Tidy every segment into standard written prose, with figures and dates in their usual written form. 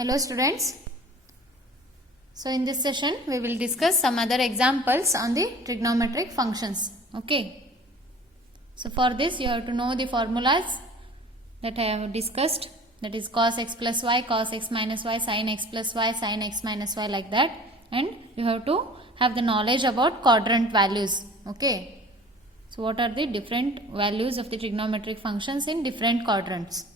Hello students. So in this session we will discuss some other examples on the trigonometric functions. Okay. So for this you have to know the formulas that I have discussed, that is cos x plus y, cos x minus y, sin x plus y, sin x minus y, like that, and you have to have the knowledge about quadrant values. Okay. So what are the different values of the trigonometric functions in different quadrants?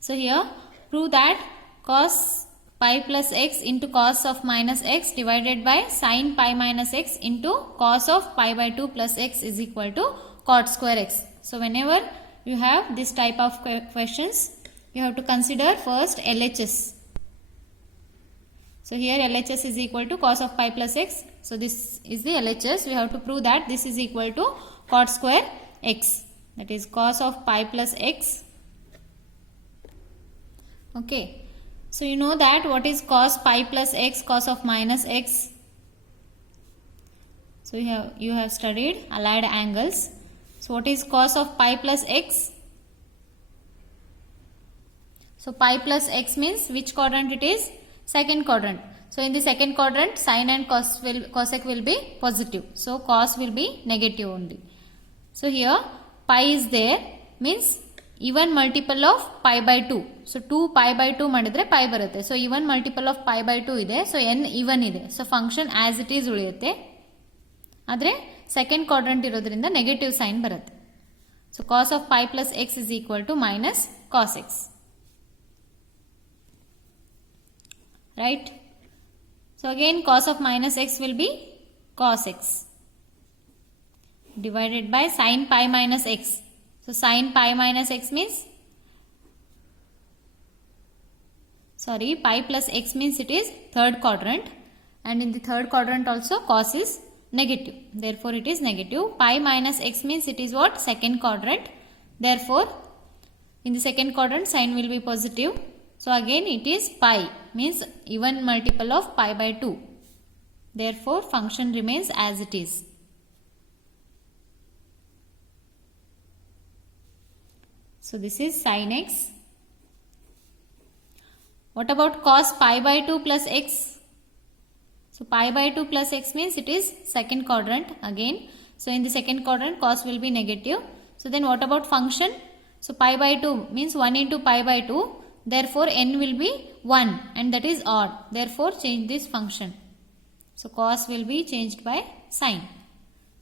So here prove that cos pi plus x into cos of minus x divided by sin pi minus x into cos of pi by 2 plus x is equal to cot square x. So whenever you have this type of questions, you have to consider first LHS. So here LHS is equal to cos of pi plus x. So this is the LHS. We have to prove that this is equal to cot square x. That is cos of pi plus x. Okay. So you know that what is cos pi plus x, cos of minus x. So you have studied allied angles. So what is cos of pi plus x? So pi plus x means which quadrant it is? Second quadrant. So in the second quadrant, sin and cosec will be positive. So cos will be negative only. So here pi is there, means even multiple of pi by 2. So 2 pi by 2 ಮಾಡಿದ್ರೆ pi ಬರುತ್ತೆ. So even multiple of pi by 2 ಇದೆ. So n even ಇದೆ. So function as it is ಉಳಿಯುತ್ತೆ. ಆದರೆ second quadrant ಇರೋದ್ರಿಂದ negative sign ಬರುತ್ತೆ. So cos of pi plus x is equal to minus cos x. Right? So again cos of minus x will be cos x divided by sin pi minus x. So sin pi minus x means, pi plus x means it is third quadrant, and in the third quadrant also cos is negative. Therefore it is negative. Pi minus x means it is what? Second quadrant. Therefore in the second quadrant sign will be positive. So again it is pi, means even multiple of pi by 2. Therefore function remains as it is. So this is sin x. What about cos pi by 2 plus x? So pi by 2 plus x means it is second quadrant again. So in the second quadrant cos will be negative. So then what about function? So pi by 2 means 1 into pi by 2. Therefore n will be 1 and that is odd. Therefore change this function. So cos will be changed by sin.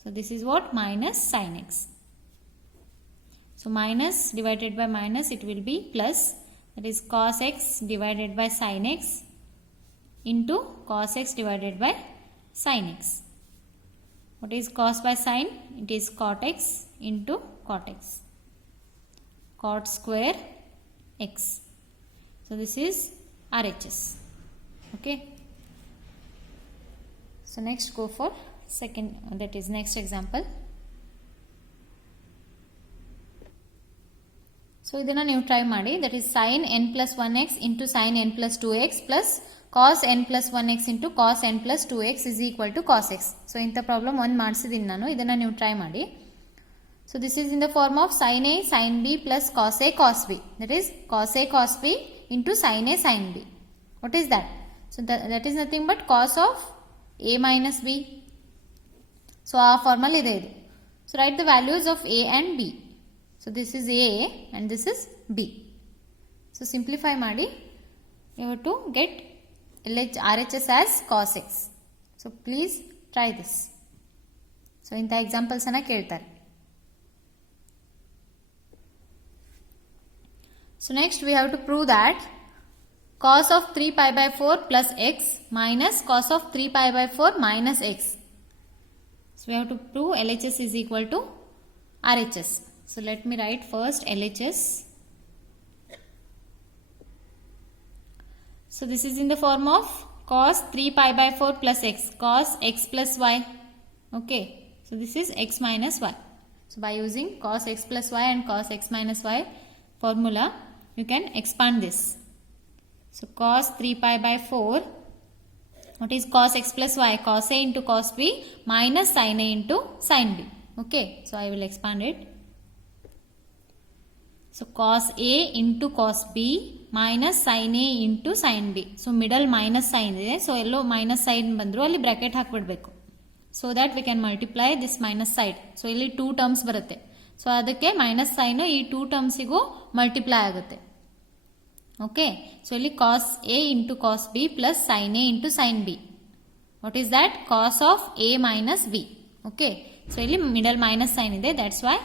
So this is what? Minus sin x. So minus divided by minus it will be plus, that is cos x divided by sin x into cos x divided by sin x. What is cos by sin? It is cot x into cot x. Cot square x. So this is RHS. Okay. So next go for second, that is next example. So ಇದನ್ನ ನೀವು try ಮಾಡಿ, that is sin n plus 1x into sin n plus 2x plus cos n plus 1x into cos n plus 2x is equal to cos x. So ಇಂಥ problem ಒಂದು ಮಾಡಿಸಿದ್ದೀನಿ ನಾನು, ಇದನ್ನ ನೀವು try ಮಾಡಿ. So this is in the form of sin a sin b plus cos a cos b, that is cos a cos b into sin a sin b. What is that? So that is nothing but cos of a minus b. So ಆ formal ಇದೆ ಇದು. So write the values of a and b. So this is a and this is b. So simplify ಮಾಡಿ, you have to get RHS as cos x. So please try this. So ಇಂಥ examples ಅನ್ನ ಕೇಳ್ತಾರೆ. So next we have to prove that cos of 3 pi by 4 plus x minus cos of 3 pi by 4 minus x. So we have to prove LHS is equal to RHS. So let me write first LHS. So this is in the form of cos 3 pi by 4 plus x, cos x plus y. Okay. So this is x minus y. So by using cos x plus y and cos x minus y formula, you can expand this. So cos 3 pi by 4, what is cos x plus y? Cos a into cos b minus sin a into sin b. Okay. So I will expand it. So cos A into cos B minus sine A into sine B. So middle minus sign ಇದೆ, so ಎಲ್ಲೋ minus sign ಬಂದರೂ ಅಲ್ಲಿ bracket ಹಾಕ್ಬಿಡ್ಬೇಕು. So that we can multiply this minus side. So ಇಲ್ಲಿ 2 terms ಬರುತ್ತೆ, so ಅದಕ್ಕೆ minus sign ಈ 2 ಟರ್ಮ್ಸಿಗೂ ಮಲ್ಟಿಪ್ಲೈ ಆಗುತ್ತೆ. ಓಕೆ, ಸೊ ಇಲ್ಲಿ cos A into cos B plus sine A into sine B. What is that? Cos of A minus B. Okay, so ಇಲ್ಲಿ middle minus sign ಇದೆ, that's why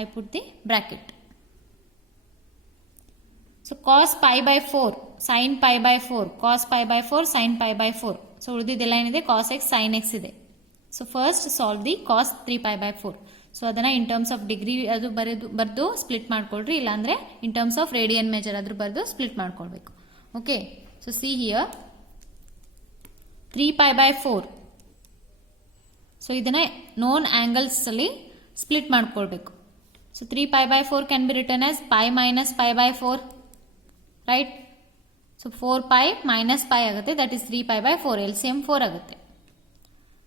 I put the bracket. So cos pi by 4 sine pi by 4 cos pi by 4 sine pi by 4. So ಉಳಿದಿದ್ದೆಲ್ಲ ಏನಿದೆ cos x sine x ಇದೆ. So first solve the cos 3 pi by 4. So ಅದನ್ನ in terms of degree ಅದು ಬರೆದು split ಮಾಡ್ಕೊಳ್ರಿ, ಇಲ್ಲಾಂದ್ರೆ in terms of radian measure ಅದ್ರ ಬರೆದು ಸ್ಪ್ಲಿಟ್ ಮಾಡ್ಕೊಳ್ಬೇಕು. Okay, so see here 3 pi by 4. So ಇದನ್ನ ನೋನ್ ಆಂಗಲ್ಸ್ ಅಲ್ಲಿ ಸ್ಪ್ಲಿಟ್ ಮಾಡ್ಕೊಳ್ಬೇಕು. So 3 pi by 4 can be return as pi minus pi by 4, right? So 4 pi minus pi ಆಗುತ್ತೆ, that is 3 pi by 4. LCM 4 ಆಗುತ್ತೆ.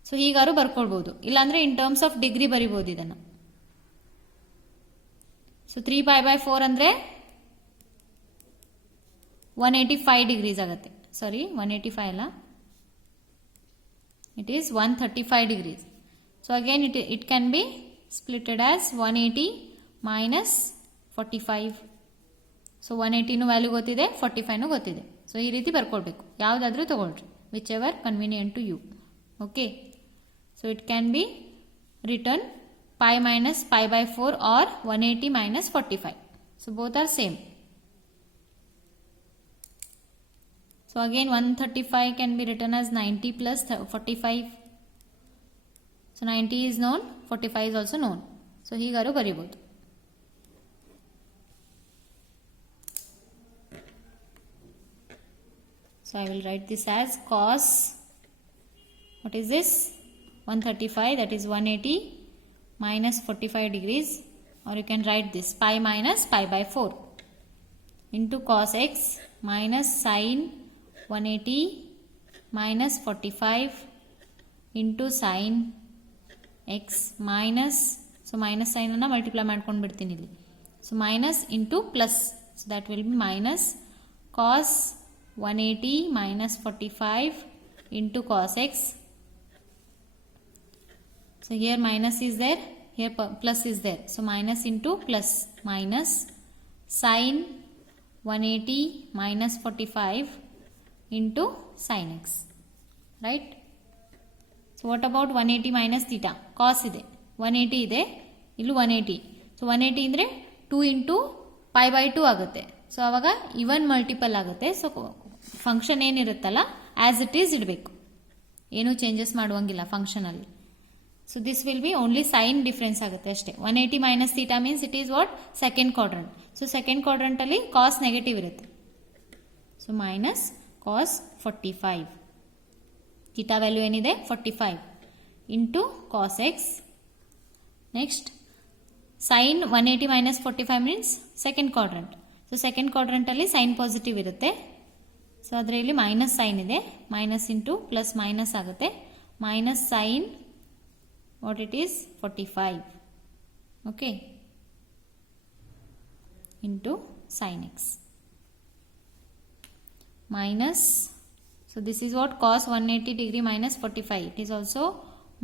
So ಹೀಗಾರು ಬರ್ಕೊಳ್ಬಹುದು, ಇಲ್ಲಾಂದ್ರೆ in terms of degree ಬರಿಬಹುದು ಇದನ್ನು. ಸೊ 3 ಪೈ ಬೈ 4 ಅಂದ್ರೆ 185 ಡಿಗ್ರೀಸ್ ಆಗುತ್ತೆ. ಸಾರಿ, 185 ಅಲ್ಲ, it is 135 degrees. So again it can be splitted as 180 minus 45. So 180 value ಗೊತ್ತಿದೆ, 45 ಗೊತ್ತಿದೆ. ಸೊ ಈ ರೀತಿ ಬರ್ಕೊಳ್ಬೇಕು, ಯಾವುದಾದ್ರೂ ತಗೊಳ್ರಿ, whichever convenient to you. Okay, so it can be written pi minus pi by 4 or 180 minus 45. So both are same. So again 135 can be return as 90 plus 45. So 90 is known, 45 is also known. So ಹೀಗಾರು ಬರೀಬಹುದು. So I will write this as cos, what is this? 135, that is 180 minus 45 degrees, or you can write this pi minus pi by 4 into cos x minus sin 180 minus 45 into sin x minus, so minus sign anna multiply ಮಾಡ್ಕೊಂಡು ಬಿಡ್ತೀನಿ ಇಲ್ಲಿ. So minus into plus, so that will be minus cos 180 minus 45 into cos x. So here minus is there, here plus is there. So minus into plus, minus sin 180 minus 45 into sin x, right? So what about 180 minus theta? Cos ಇದೆ, 180 ಇದೆ, ಇಲ್ಲೂ 180. So 180 ಅಂದರೆ 2 into pi by 2 ಆಗುತ್ತೆ. So ಆವಾಗ even multiple ಆಗುತ್ತೆ. So function ಏನಿರುತ್ತಲ್ಲ as it is ಇಡಬೇಕು, ಏನೂ ಚೇಂಜಸ್ ಮಾಡುವಂಗಿಲ್ಲ ಫಂಕ್ಷನಲ್ಲಿ. So this will be only sign difference ಆಗುತ್ತೆ ಅಷ್ಟೇ. 180 minus theta means it is what? Second quadrant. So second ಕ್ವಾಡ್ರಂಟಲ್ಲಿ ಕಾಸ್ ನೆಗೆಟಿವ್ ಇರುತ್ತೆ. ಸೊ ಮೈನಸ್ ಕಾಸ್ 45, ಥೀಟಾ ವ್ಯಾಲ್ಯೂ ಏನಿದೆ 45 into cos x. Next sine 180 minus 45 means second quadrant. So second ಕ್ವಾಡ್ರಂಟಲ್ಲಿ sine positive ಇರುತ್ತೆ. So ಅದರಲ್ಲಿ minus sign ಇದೆ, minus into plus minus ಆಗುತ್ತೆ. Minus sine what it is 45, okay, into sine x minus, so this is what? Cos 180 degree minus 45. It is also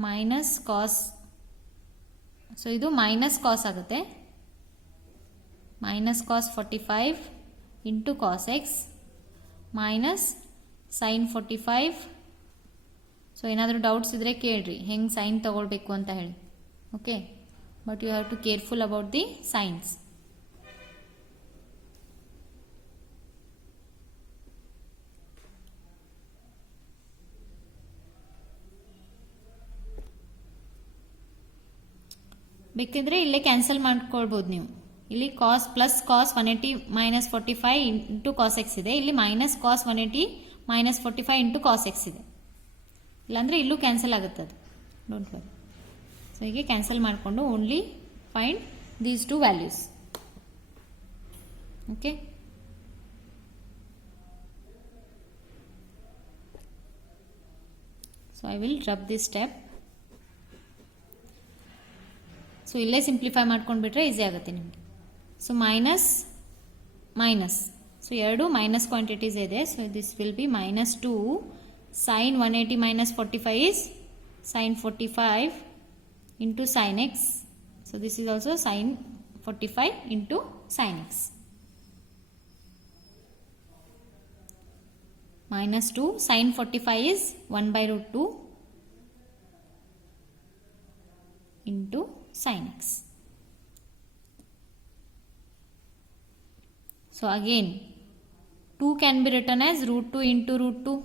minus cos, so idu minus cos ಆಗುತ್ತೆ. minus cos 45 into cos x minus sin 45. So ಏನಾದರೂ doubts ಇದ್ರೆ ಕೇಳ್ರಿ, ಹೆಂಗೆ sign ತಗೊಳ್ಬೇಕು ಅಂತ ಹೇಳಿ. Okay, but you have to careful about the signs. ಬೇಕಿದ್ರೆ ಇಲ್ಲೇ ಕ್ಯಾನ್ಸಲ್ ಮಾಡ್ಕೊಳ್ಬೋದು ನೀವು. ಇಲ್ಲಿ cos plus cos 180 minus 45 into cos x ಇದೆ, ಇಲ್ಲಿ minus cos 180 minus 45 into cos x ಇದೆ. ಇಲ್ಲಾಂದರೆ ಇಲ್ಲೂ ಕ್ಯಾನ್ಸಲ್ ಆಗುತ್ತೆ ಅದು, ಡೋಂಟ್ ವರಿ. ಸೊ ಹೀಗೆ ಕ್ಯಾನ್ಸಲ್ ಮಾಡಿಕೊಂಡು only find these two values. Okay, so I will rub this step. So ಇಲ್ಲೇ ಸಿಂಪ್ಲಿಫೈ ಮಾಡ್ಕೊಂಡ್ಬಿಟ್ರೆ ಈಸಿ ಆಗುತ್ತೆ ನಿಮಗೆ. ಸೊ ಮೈನಸ್ ಮೈನಸ್, ಸೊ ಎರಡು ಮೈನಸ್ ಕ್ವಾಂಟಿಟೀಸ್ ಇದೆ. So this will B minus 2 sin 180 minus 45 is sin 45 into sin x. So this is also sin 45 into sin x. Minus 2 sin 45 is 1 by root 2 into sin x. So again 2 can be written as root 2 into root 2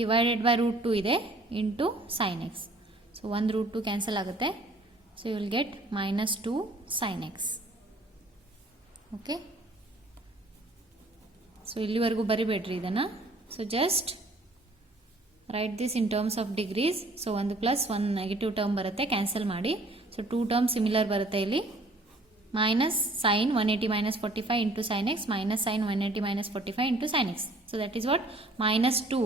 divided by root 2 ಇದೆ into sin x. So 1 root 2 cancel ಆಗುತ್ತೆ. So you will get minus 2 sin x. Okay. So ಇಲ್ಲಿವರೆಗೂ ಬರಿಬೇಡ್ರಿ ಇದನ್ನು. So just write this in terms of degrees. So 1 plus 1 negative term ಬರುತ್ತೆ, cancel ಮಾಡಿ. So 2 terms similar ಬರುತ್ತೆ ಇಲ್ಲಿ. Minus sin 180 minus 45 into sin x minus sin 180 minus 45 into sin x. So that is what? Minus 2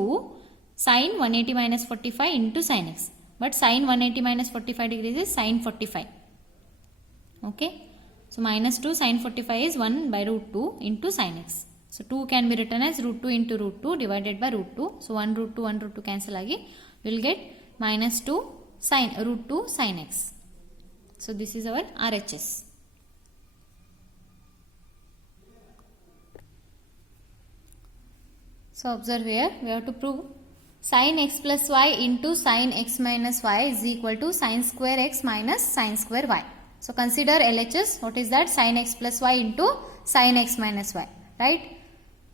sin 180 minus 45 into sin x. But sin 180 minus 45 degrees is sin 45. Okay. So minus 2 sin 45 is 1 by root 2 into sin x. So 2 can be written as root 2 into root 2 divided by root 2. So 1 root 2 cancel agi. We will get minus 2 sin root 2 sin x. So this is our RHS. So observe here, we have to prove sin x plus y into sin x minus y is equal to sin square x minus sin square y. So consider LHS. What is that? Sin x plus y into sin x minus y, right?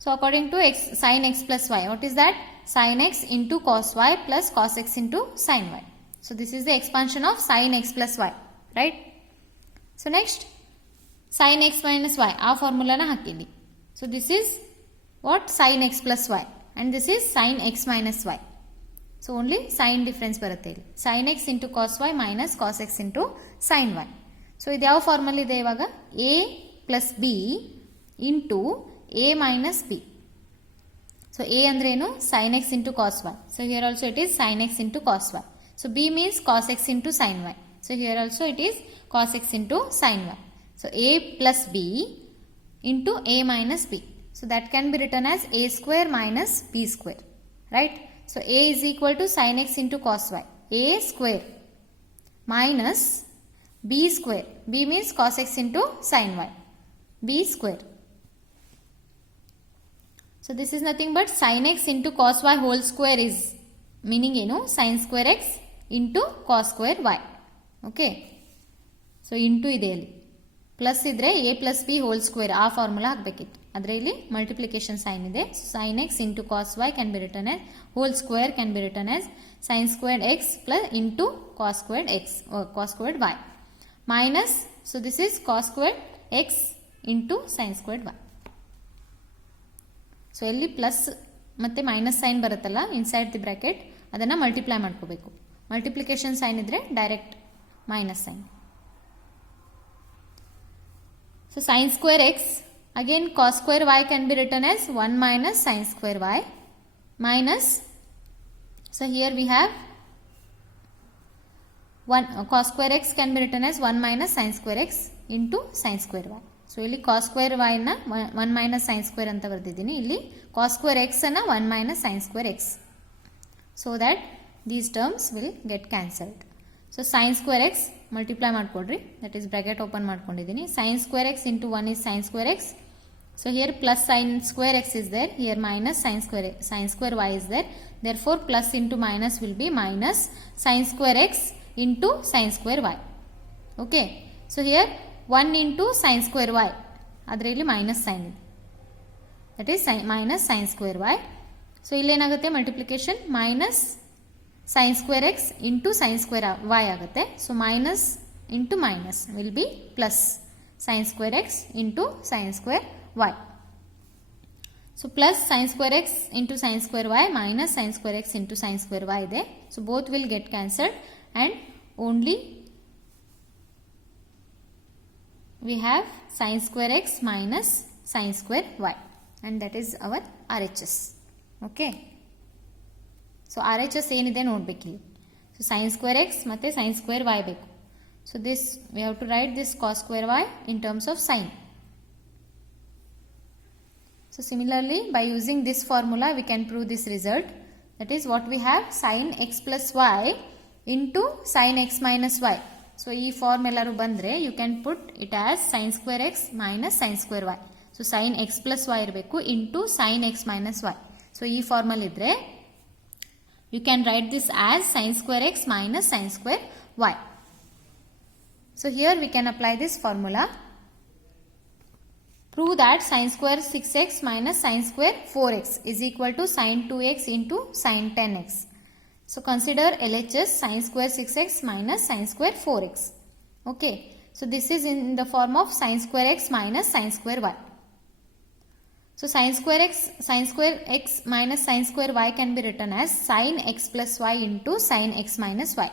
So according to sin x plus y, what is that? Sin x into cos y plus cos x into sin y. So this is the expansion of sin x plus y, right? So next, sin x minus y, ಆ ಫಾರ್ಮುಲಾನ ಹಾಕಿದ್ವಿ. So this is what? Sin x plus y, and this is sin x minus y. So only sin difference ಬರುತ್ತೆ ಇಲ್ಲಿ. sin x into cos y minus cos x into sin y. So ಇದು ಯಾವ formal ಇದೆ ಇವಾಗ? a plus b into a minus b. So a ಅಂದ್ರೆ ಏನು? sin x into cos y. So here also it is sin x into cos y. So b means cos x into sin y. So here also it is cos x into sin y. So a plus b into a minus b. So that can be written as a square minus b square, right? So a is equal to sin x into cos y, a square minus b square, b means cos x into sin y, b square. So this is nothing but sin x into cos y whole square is meaning sin square x into cos square y. Okay. So into ಇದೆ ಇಲ್ಲಿ plus ಇದ್ರೆ a plus b whole square ಆ formula ಹಾಕಬೇಕಿತ್ತು. ಆದರೆ ಇಲ್ಲಿ multiplication sign ಇದೆ. sin x into cos y can be written as whole square can be written as sin squared x plus into cos squared x or cos squared y minus, so this is cos squared x into sin squared y. So ಇಲ್ಲಿ plus ಮತ್ತು minus sign ಬರುತ್ತಲ್ಲ inside the bracket, ಅದನ್ನು multiply ಮಾಡ್ಕೋಬೇಕು. Multiplication sign ಇದ್ದರೆ direct minus sign. So sin square x, again cos square y can be written as 1 minus sin square y minus, so here we have 1 cos square x can be written as 1 minus sin square x into sin square y. So ಇಲ್ಲಿ cos square y ನ 1 minus sin square ಅಂತ ಬರ್ತಿದ್ದೀನಿ. ಇಲ್ಲಿ cos square x ಅನ್ನ 1 minus sin square x, so that these terms will get cancelled. So sin square x multiply ಮಾಡ್ಕೊಡ್ರಿ, that is bracket open ಮಾಡ್ಕೊಂಡಿದ್ದೀನಿ. sin square x into 1 is sin square x. So here plus sin square x is there, here minus sin square y is there. Therefore plus into minus will be minus sin square x into sin square y. Okay. So here 1 into sin square y, ಆದರೆ ಇಲ್ಲಿ minus sign ಇದೆ, that is minus sine square y. So ಇಲ್ಲೇನಾಗುತ್ತೆ multiplication minus sin square x into sin square y ಆಗುತ್ತೆ. So minus into minus will be plus sin square x into sin square y. So plus sin square x into sin square y minus sin square x into sin square y ಇದೆ. So both will get cancelled and only we have sin square x minus sin square y, and that is our RHS. Okay. So RHS ಏನಿದೆ ನೋಡಬೇಕಿಲ್ಲಿ. So sin square x ಮತ್ತೆ sin square y ಬೇಕು. So this we have to write this cos square y in terms of sin. So similarly, by using this formula we can prove this result. That is what we have, sin x plus y into sin x minus y. So ಈ form ಎಲ್ಲರೂ ಬಂದರೆ you can put it as sin square x minus sin square y. So sin x plus y ಇರಬೇಕು into sin x minus y. So ಈ ಫಾರ್ಮಲ್ಲಿ ಇದ್ದರೆ you can write this as sin square x minus sin square y. So here we can apply this formula. Prove that sin square 6x minus sin square 4x is equal to sin 2x into sin 10x. So consider LHS sin square 6x minus sin square 4x. Okay. So this is in the form of sin square x minus sin square y. So sin square x minus sin square y can be written as sin x plus y into sin x minus y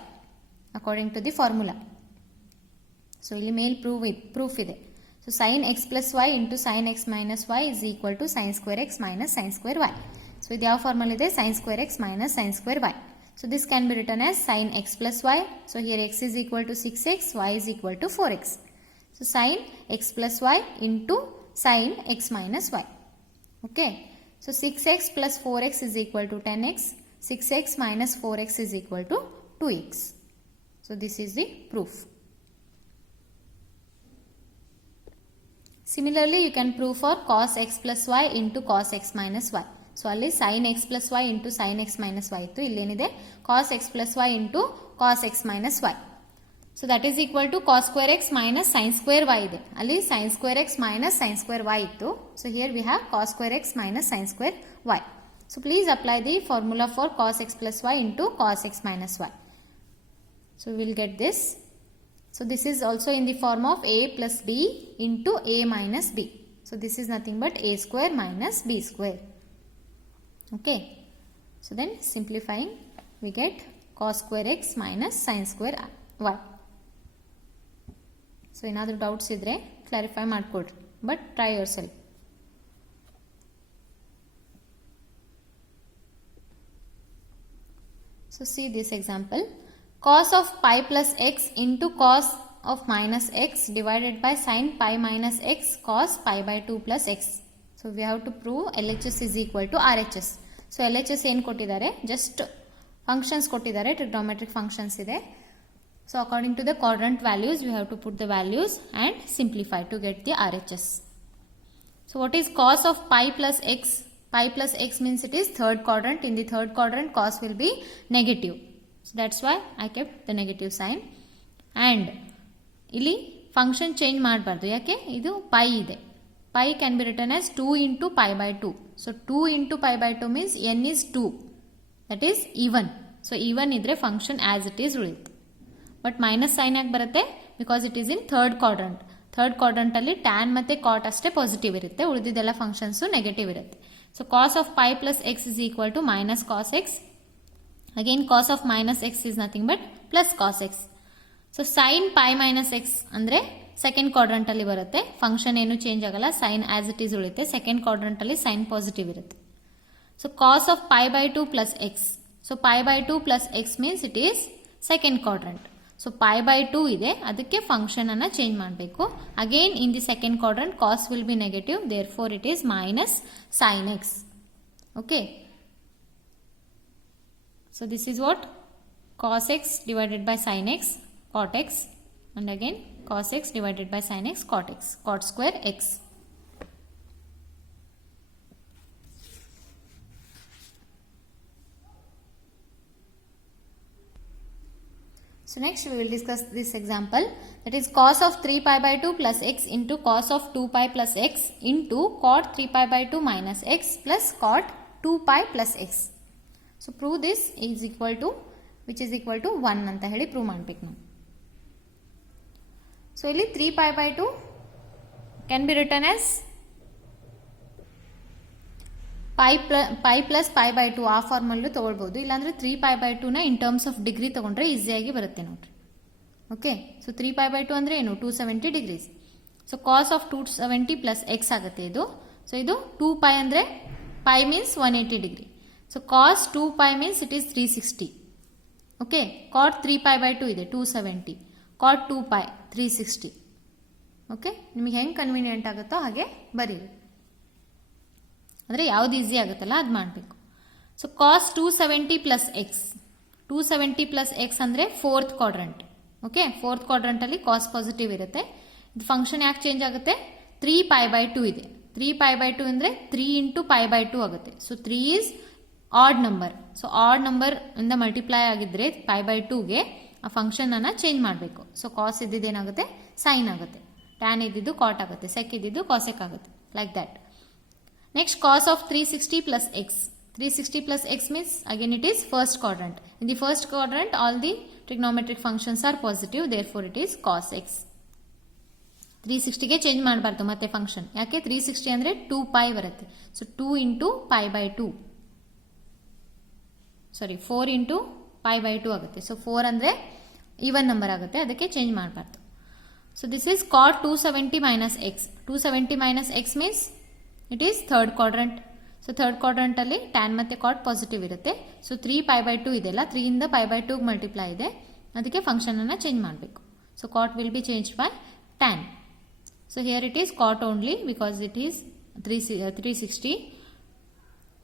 according to the formula. So ಇಲ್ಲಿ ಮೇಲ್ proof ಇದೆ. So sin x plus y into sin x minus y is equal to sin square x minus sin square y. So ಇದು ಯಾವ formal ಇದೆ, sin square x minus sin square y. So this can be written as sin x plus y. So here x is equal to 6x, y is equal to 4x. So sin x plus y into sin x minus y. Okay. So 6x plus 4x is equal to 10x. 6x minus 4x is equal to 2x. So this is the proof. Similarly, you can prove for cos x plus y into cos x minus y. So ಅಲ್ಲಿ sin x plus y into sin x minus y ಇತ್ತು, ಇಲ್ಲೇನಿದೆ cos x plus y into cos x minus y. So that is equal to cos square x minus sin square y ಇದೆ, ಅಲ್ಲಿ sin square x minus sin square y ಇತ್ತು. So here we have cos square x minus sin square y. So please apply the formula for cos x plus y into cos x minus y. So we will get this. So this is also in the form of a plus b into a minus b. So this is nothing but a square minus b square. Okay. So then simplifying we get cos square x minus sin square y. So ಏನಾದರೂ doubts ಇದ್ದರೆ clarify ಮಾಡಿಕೊಡ್ರಿ, but try your self. So see this example. Cos of pi plus x into cos of minus x divided by sin pi minus x cos pi by 2 plus x. So we have to prove LHS is equal to RHS. So LHS ಏನು ಕೊಟ್ಟಿದ್ದಾರೆ, just functions ಕೊಟ್ಟಿದ್ದಾರೆ, trigonometric functions ಇದೆ. So according to the quadrant values we have to put the values and simplify to get the RHS. So what is cos of pi plus x? Pi plus x means it is third quadrant. In the third quadrant cos will be negative. So that's why I kept the negative sign. And ಇಲ್ಲಿ function change ಮಾಡಬಾರ್ದು, ಯಾಕೆ ಇದು pi ಇದೆ. Pi can be written as 2 into pi by 2. So 2 into pi by 2 means n is 2. That is even. So even ಇದ್ರೆ function as it is ಉಳಿಯುತ್ತೆ. But minus sign ಯಾಕೆ ಬರುತ್ತೆ, because it is in third quadrant. Third ಕ್ವಾಡ್ರಂಟಲ್ಲಿ tan ಮತ್ತು cot ಅಷ್ಟೇ positive ಇರುತ್ತೆ, ಉಳಿದಿದ್ದೆಲ್ಲ functions negative ಇರುತ್ತೆ. So cos of pi plus x is equal to minus cos x. Again cos of minus x is nothing but plus cos x. So sine pi minus x ಅಂದರೆ second ಕ್ವಾಡ್ರಂಟಲ್ಲಿ ಬರುತ್ತೆ, function ಏನು change ಆಗಲ್ಲ, sine as it is ಉಳಿಯುತ್ತೆ. Second ಕ್ವಾಡ್ರಂಟಲ್ಲಿ sine positive ಇರುತ್ತೆ. So cos of pi by 2 plus x. So pi by 2 plus x means it is second quadrant. So pi by 2 ಇದೆ, ಅದಕ್ಕೆ ಫಂಕ್ಷನ್ ಅನ್ನು ಚೇಂಜ್ ಮಾಡಬೇಕು. Again in the second quadrant cos will be negative, therefore it is minus sine x. Okay. So this is what cos x divided by sin x cot x, and again cos x divided by sin x cot x, cot square x. So next we will discuss this example, that is cos of 3 pi by 2 plus x into cos of 2 pi plus x into cot 3 pi by 2 minus x plus cot 2 pi plus x. So prove this is equal to, which is equal to 1 ಅಂತ ಹೇಳಿ prove ಮಾಡಬೇಕು ನಾವು. So ಇಲ್ಲಿ 3 pi by 2 can be written as pi plus pi by 2 ಆ ಫಾರ್ಮಲ್ಲೂ ತೊಗೊಳ್ಬೋದು, ಇಲ್ಲಾಂದರೆ 3 pi by 2ನ in terms of degree ತೊಗೊಂಡ್ರೆ ಈಸಿಯಾಗಿ ಬರುತ್ತೆ ನೋಡ್ರಿ. ಓಕೆ. ಸೊ 3 pi by 2 ಅಂದರೆ ಏನು, 270 degrees. So cos of 270 plus x ಆಗುತ್ತೆ ಇದು. ಸೊ ಇದು 2 pi ಅಂದರೆ pi means 180 degree. So cos 2 pi means it is 360. Okay. Cot 3 pi by 2 ಇದೆ 270, ಕಾಟ್ 2 pi 360. ಓಕೆ. ನಿಮಗೆ ಹೆಂಗೆ ಕನ್ವೀನಿಯೆಂಟ್ ಆಗುತ್ತೋ ಹಾಗೆ ಬರೀರಿ. ಅಂದರೆ ಯಾವ್ದು ಈಸಿ ಆಗುತ್ತಲ್ಲ ಅದು ಮಾಡಬೇಕು. So cos 270 plus x, 270 plus x ಅಂದರೆ ಫೋರ್ತ್ ಕ್ವಾಡ್ರಂಟ್. ಓಕೆ, ಫೋರ್ತ್ ಕ್ವಾಡ್ರಂಟಲ್ಲಿ ಕಾಸ್ ಪಾಸಿಟಿವ್ ಇರುತ್ತೆ. ಇದು ಫಂಕ್ಷನ್ ಯಾಕೆ ಚೇಂಜ್ ಆಗುತ್ತೆ? 3π/2 ಇದೆ. 3π/2 ಅಂದರೆ 3 × π/2 ಆಗುತ್ತೆ. So 3 is odd number. So odd number ಇಂದ ಮಲ್ಟಿಪ್ಲೈ ಆಗಿದ್ರೆ π/2ಗೆ ಆ ಫಂಕ್ಷನ್ ಅನ್ನ ಚೇಂಜ್ ಮಾಡಬೇಕು. ಸೊ ಕಾಸ್ ಇದ್ದಿದ್ದೇನಾಗುತ್ತೆ? ಸೈನ್ ಆಗುತ್ತೆ. ಟ್ಯಾನ್ ಇದ್ದಿದ್ದು ಕಾಟ್ ಆಗುತ್ತೆ. ಸೆಕ್ ಇದ್ದಿದ್ದು ಕಾಸೆಕ್ ಆಗುತ್ತೆ. Like that. Next cos of 360 plus x. 360 plus x means again it is first quadrant. In the first quadrant all the trigonometric functions are positive, therefore it is cos x. 360 ಗೆ change ಮಾಡಬಾರ್ದು ಮತ್ತೆ function. ಯಾಕೆ? 360 ಅಂದ್ರೆ 2π ಬರುತ್ತೆ. So 2 × π/2, ಸಾರಿ 4 × π/2 ಆಗುತ್ತೆ. So 4 ಅಂದ್ರೆ even number ಆಗುತ್ತೆ, ಅದಕ್ಕೆ ಚೇಂಜ್ ಮಾಡಬಾರ್ದು. So this is cot 270 minus x. 270 minus x means it is third quadrant. So third quadrant ಅಲ್ಲಿ ಟ್ಯಾನ್ ಮತ್ತೆ ಕಾಟ್ ಪಾಸಿಟಿವ್ ಇರುತ್ತೆ. ಸೊ 3π/2 ಇದೆಲ್ಲ 3 ಇಂದ π/2 ಮಲ್ಟಿಪ್ಲೈ ಇದೆ, ಅದಕ್ಕೆ ಫಂಕ್ಷನ್ ಅನ್ನ ಚೇಂಜ್ ಮಾಡಬೇಕು. So cot will be change by tan. So here it is cot only because it is 360.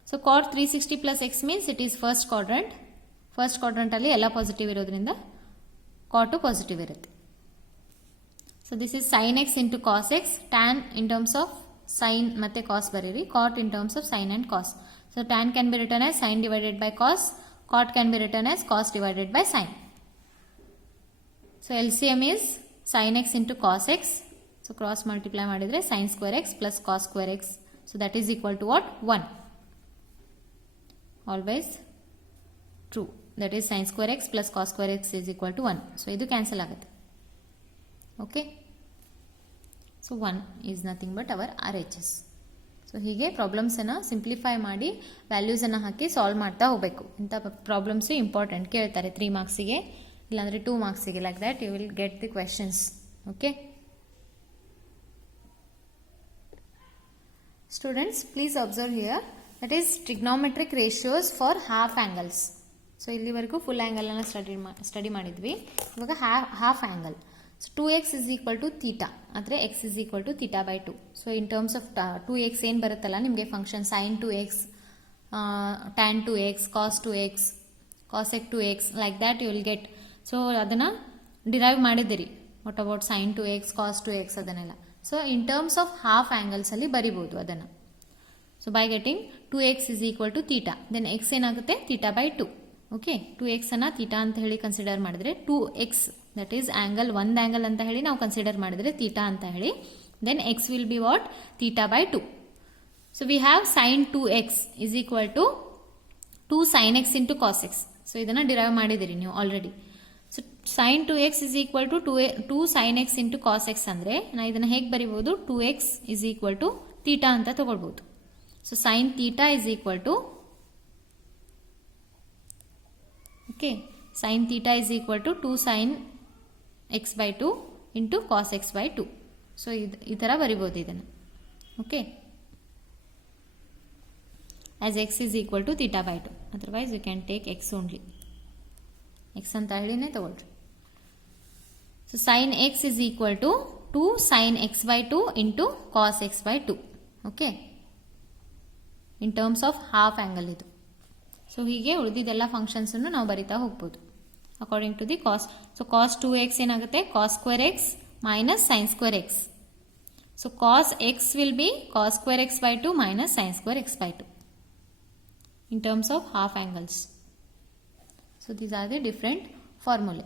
So cot 360 plus x means it is first quadrant. First quadrant ಅಲ್ಲಿ ಎಲ್ಲ positive ಇರೋದ್ರಿಂದ cot positive ಇರುತ್ತೆ. So this is sine x into cos x. Tan in terms of sine ಮತ್ತೆ cos ಬರೀರಿ. Cot in terms of sine and cos. So tan can be return as sign divided by cos. Cot can be return as cos divided by sine. So LCM is sin x into cos x. So cross multiply ಮಾಡಿದ್ರೆ sin square x plus cos square x. So that is equal to what? 1. Always true. That is sin square x plus cos square x is equal to 1. So ಇದು cancel ಆಗುತ್ತೆ. Okay, so 1 is nothing but hour RHS. So ಹೀಗೆ ಪ್ರಾಬ್ಲಮ್ಸನ್ನು simplify ಮಾಡಿ ವ್ಯಾಲ್ಯೂಸನ್ನು ಹಾಕಿ solve ಮಾಡ್ತಾ ಹೋಗಬೇಕು. ಇಂಥ problems important, ಕೇಳ್ತಾರೆ 3 ಮಾರ್ಕ್ಸಿಗೆ, ಇಲ್ಲಾಂದರೆ 2 ಮಾರ್ಕ್ಸಿಗೆ. Like that you will get the questions. Okay students, please observe here, that is trigonometric ratios for half angles. So ಇಲ್ಲಿವರೆಗೂ ಫುಲ್ ಆ್ಯಂಗಲನ್ನು ಸ್ಟಡಿ ಮಾಡಿದ್ವಿ. ಇವಾಗ half angle. So 2x is equal to theta, ಅಂದರೆ x is equal to theta/2. So in terms of 2x ಏನು ಬರುತ್ತಲ್ಲ ನಿಮಗೆ function, sin 2x, tan 2x, cos 2x, cosec 2x, like that you will get. So ಅದನ್ನು derive ಮಾಡಿದ್ದೀರಿ. What about sin 2x, cos 2x ಅದನ್ನೆಲ್ಲ. So in terms of half ಆ್ಯಂಗಲ್ಸಲ್ಲಿ ಬರಿಬೋದು ಅದನ್ನು. So by getting 2x is equal to theta, then x ಏನಾಗುತ್ತೆ? theta/2. Okay, 2x ಅನ್ನು theta ಅಂತ ಹೇಳಿ ಕನ್ಸಿಡರ್ ಮಾಡಿದ್ರೆ 2x ದಟ್ ಈಸ್ ಆ್ಯಂಗಲ್, ಒಂದು ಆ್ಯಂಗಲ್ ಅಂತ ಹೇಳಿ ನಾವು ಕನ್ಸಿಡರ್ ಮಾಡಿದ್ರೆ ಥೀಟಾ ಅಂತ ಹೇಳಿ, then x will be what? theta/2. So we have sin 2x is equal to 2 sin x into cos x. So ಇದನ್ನು ಡಿರೈವ್ ಮಾಡಿದಿರಿ ನೀವು already. So sin 2x is equal to 2 sin x into cos x ಅಂದರೆ ನಾವು ಇದನ್ನು ಹೇಗೆ ಬರಿಬೋದು? 2x is equal to theta ಅಂತ ತಗೊಳ್ಬೋದು. So sin theta is equal to, okay, sin theta is equal to 2 sin x/2 into cos x/2. So ಈ ಥರ ಬರಿಬೋದು ಇದನ್ನು. Okay, as x is equal to theta/2. Otherwise you can take x only, x ಅಂತ ಹೇಳಿನೇ ತಗೊಳ್ರಿ. So sin x is equal to 2 sin x/2 into cos x/2. Okay, in terms of half angle ಇದು. So ಹೀಗೆ ಉಳಿದಿದ್ದೆಲ್ಲ ಫಂಕ್ಷನ್ಸನ್ನು ನಾವು ಬರಿತಾ ಹೋಗ್ಬೋದು according to the cos. So cos 2x ಏನಾಗುತ್ತೆ? Cos square x minus sine square x. So cos x will be cos square x/2 minus sine square x/2 in terms of half angles. So these are the different formulae.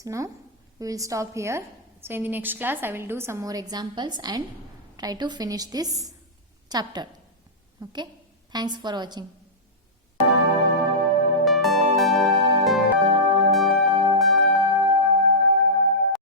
So now we will stop here. So in the next class I will do some more examples and try to finish this chapter. Okay, thanks for watching.